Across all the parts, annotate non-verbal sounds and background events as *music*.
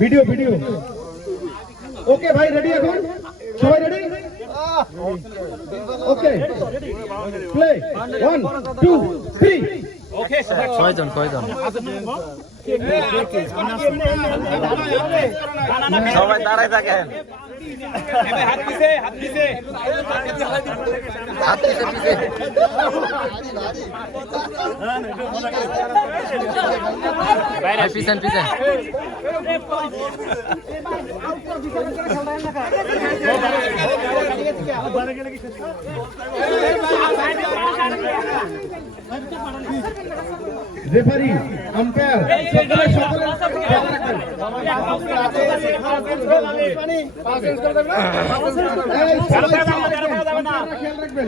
Video video. ওকে ভাই ready এখন? সবাই ready okay. Play one two three কয়জন কয়জন সবাই দাঁড়ায় থাকেন। হাত পিছে পিছে ভাই, পিছেন পিছেন রেফারি আম্পায়ার সকলে সকলে খেয়াল রাখবেন। এই, সবাই খেয়াল রাখবেন।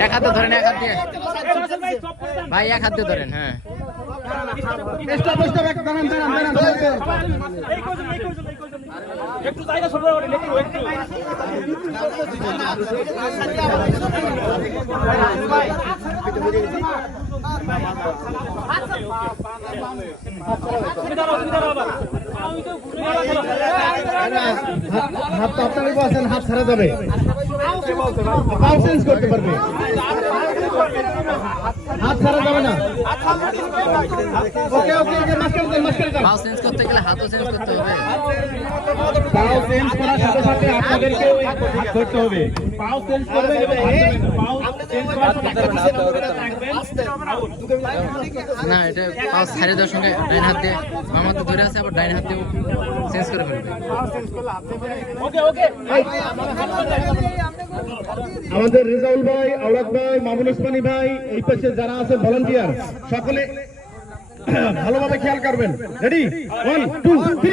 এক হাতে ধরেন এক হাত ভাই এক হাত ধরেন হ্যাঁ। এক- দাঁড়ান, দাঁড়ান, দাঁড়ান, দাঁড়ান। হাত- হাত তো আপনারই বলছেন, হাত ছাড়া যাবে করতে পারবে হাত ছাড়া যাবে না ওকে ওকে ওকে মাস্টার দেন মাস্টার দেন পাও চেঞ্জ করতে গেলে হাতও চেঞ্জ করতে হবে। পাও চেঞ্জ করার সাথে সাথে আপনাদেরকে হাত ধরতে হবে। পাও চেঞ্জ করবেন এবং পাও না এটা পাও ছাড়িয়ে দেওয়ার সঙ্গে ডাইন হাত দিয়ে আমার তো ধরে আছে আবার ডাইন হাত দিয়ে চেঞ্জ করে ফেলবে। আমাদের রেজাউল ভাই আওলাদ ভাই মামুন ওসমানী ভাই এই পাশে যারা আছে ভলান্টিয়ার সকলে ভালোভাবে খেয়াল করবেন। রেডি ওয়ান টু থ্রি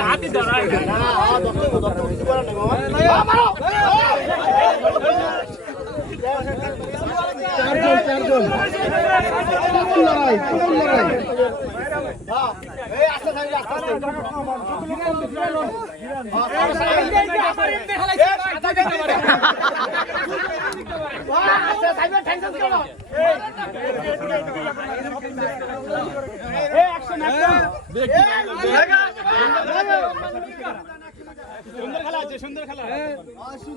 চারজন চারজন তুমুল লড়াই তুমুল লড়াই সুন্দর খেলা আছে সুন্দর খেলা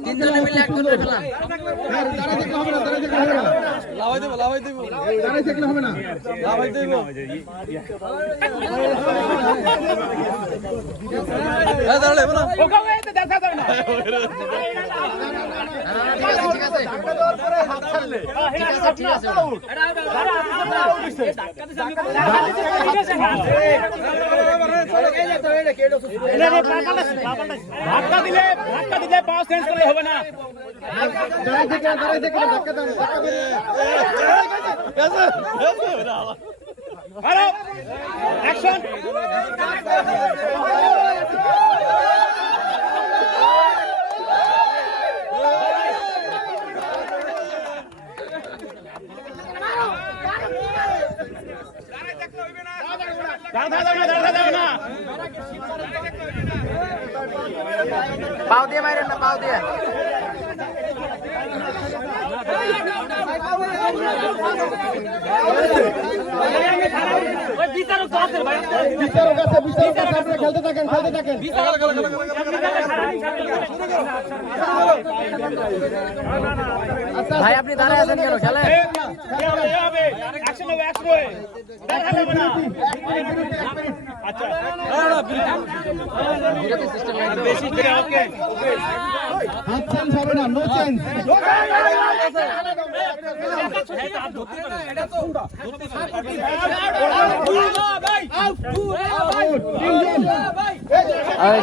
তিনজনে মিলে এক করে ফেলাম আর দাঁড়ায় হবে না দাঁড়ায় থাকলে হবে না লাভাই দেবো লাভাই দেবো দাঁড়ায় থাকলে হবে না লাভাই দেবো দাঁড়ালে হবে *laughs* না দেখা যায় না ঠিক আছে ঠিক আছে ঠিক আছে ঠিক আছে ধাক্কা দিলে ধাক্কা দিলে পাওয়ার চেঞ্জ করলে হবে না দাঁড়াই থেকে দাঁড়াই থেকে ধাক্কা দাও ধাক্কা মেরে অ্যাকশন দাঁড়া দাঁড়া দাঁড়া দাঁড়া না পাও দিয়ে মারেন না পাও দিয়ে। ওই বিচারক আছে বিচারক খেলতে থাকেন খেলতে থাকেন। ভাই আপনি দাঁড়ায় আছেন কেন? খেলে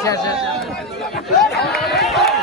আচ্ছা Thank you.